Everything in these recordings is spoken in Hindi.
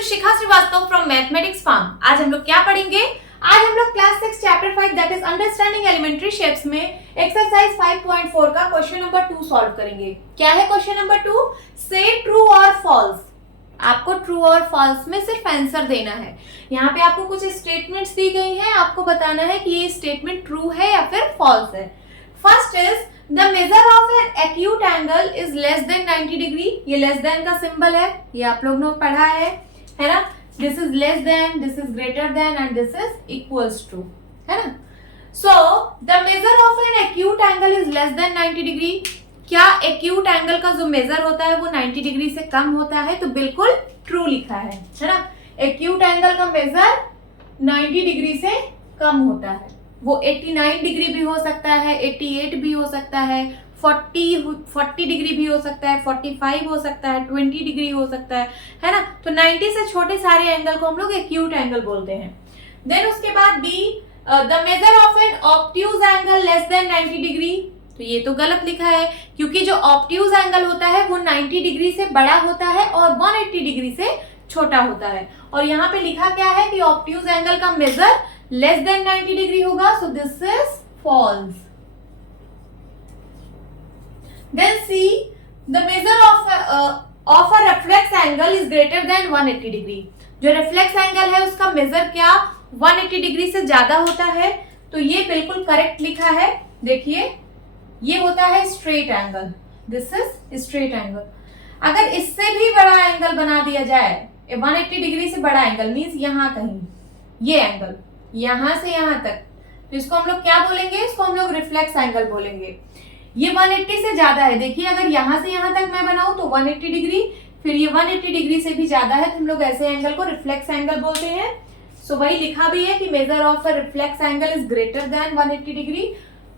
Is Shikha Srivastava from mathematics farm. आज हम लोग क्या पढ़ेंगे? आज हम लोग class 6 chapter 5 that is understanding elementary shapes में एक्सरसाइज 5.4 का क्वेश्चन नंबर 2 सॉल्व करेंगे। क्या है क्वेश्चन नंबर 2? से ट्रू और फॉल्स। आपको ट्रू और फॉल्स में सिर्फ आंसर देना है। यहाँ पे आपको कुछ स्टेटमेंट्स दी गई हैं, आपको बताना है कि ये स्टेटमेंट ट्रू है या फिर फॉल्स है। First is the measure of an acute angle is less than 90 degree. ये लेस देन का सिंबल है, ये आप लोग ने पढ़ा है ना। This is less than, this is greater than and this is equals to, है ना। So the measure of an acute angle is less than 90 degree. क्या एक्यूट एंगल का जो मेजर होता है वो 90 डिग्री से कम होता है? तो बिल्कुल ट्रू लिखा है ना। एक्यूट एंगल का मेजर 90 डिग्री से कम होता है। वो 89 डिग्री भी हो सकता है, 88 भी हो सकता है, 40 डिग्री भी हो सकता है, 45 हो सकता है, 20 डिग्री हो सकता है ना। तो 90 से छोटे सारे एंगल को हम लोग एक्यूट एंगल बोलते हैं। देन उसके बाद B, the measure of an obtuse angle less than 90 degree. तो ये तो गलत लिखा है, क्योंकि जो ऑब्ट्यूज एंगल होता है वो 90 डिग्री से बड़ा होता है और 180 डिग्री से छोटा होता है। और यहाँ पे लिखा क्या है कि ऑब्ट्यूज एंगल का मेजर लेस देन 90 डिग्री होगा, so this is false. Then C, the measure of a reflex angle is greater than 180 degree. जो रिफ्लेक्स एंगल है उसका मेजर क्या 180 डिग्री से ज्यादा होता है? तो ये बिल्कुल करेक्ट लिखा है। देखिए ये होता है straight angle, this is straight angle. अगर इससे भी बड़ा एंगल बना दिया जाए, 180 डिग्री से बड़ा एंगल मींस यहाँ कहीं, ये एंगल यहां से यहां तक, तो इसको हम लोग क्या बोलेंगे? इसको हम लोग रिफ्लेक्स एंगल बोलेंगे। ये 180 से ज्यादा है। देखिए अगर यहां से यहां तक मैं बनाऊं तो 180 डिग्री, फिर ये 180 डिग्री से भी ज्यादा है, तो हम लोग ऐसे एंगल को रिफ्लेक्स एंगल बोलते हैं। सो वही लिखा भी है कि measure of a reflex angle is greater than 180 degree,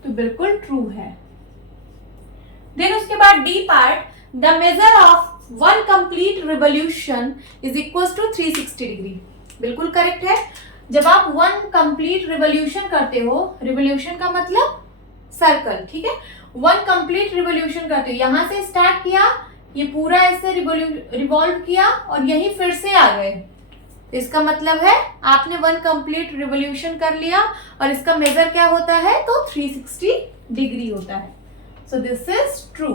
तो बिल्कुल ट्रू है। देन उसके बाद D part, the measure of one complete revolution is equal to 360 degree. बिल्कुल करेक्ट है। जब आप वन कंप्लीट रिवोल्यूशन करते हो, रिवोल्यूशन का मतलब सर्कल, ठीक है। वन कंप्लीट रिवोल्यूशन करते हो, यहां से स्टार्ट किया, ये पूरा ऐसे रिवॉल्व किया और यही फिर से आ गए, तो इसका मतलब है आपने वन कंप्लीट रिवोल्यूशन कर लिया और इसका मेजर क्या होता है? तो 360 डिग्री होता है। So this is true.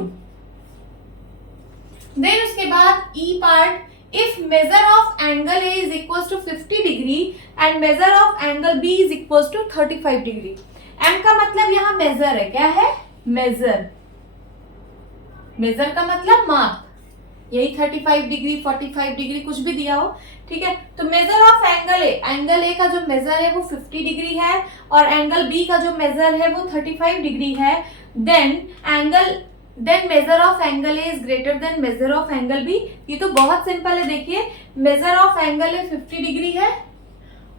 Then उसके बाद E part, if measure of angle A is equals to 50 degree and measure of angle B is equals to 35 degree। M का मतलब यहाँ मेजर है। क्या है? मेजर। मेजर का मतलब माप, यही 35 डिग्री 45 डिग्री कुछ भी दिया हो, ठीक है। तो major of angle A, angle A का जो मेजर है वो 50 डिग्री है और एंगल बी का जो मेजर है वो 35 डिग्री है। Then measure of angle A is greater than measure of angle B. ये तो बहुत सिंपल है। देखिए measure of angle A 50 degree है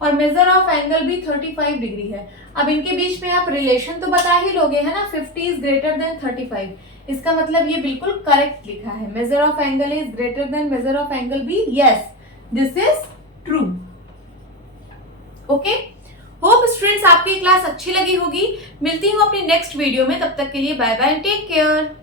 और measure of angle B 35 degree है। अब इनके बीच में आप रिलेशन तो बता ही लोगे, है ना। 50 इज ग्रेटर देन 35, इसका मतलब ये बिल्कुल करेक्ट लिखा है। Measure of angle A is greater than measure of angle B, yes this is true. Okay, hope students आपकी क्लास अच्छी लगी होगी। मिलती हूँ अपनी नेक्स्ट वीडियो में, तब तक के लिए बाय बाय, टेक केयर।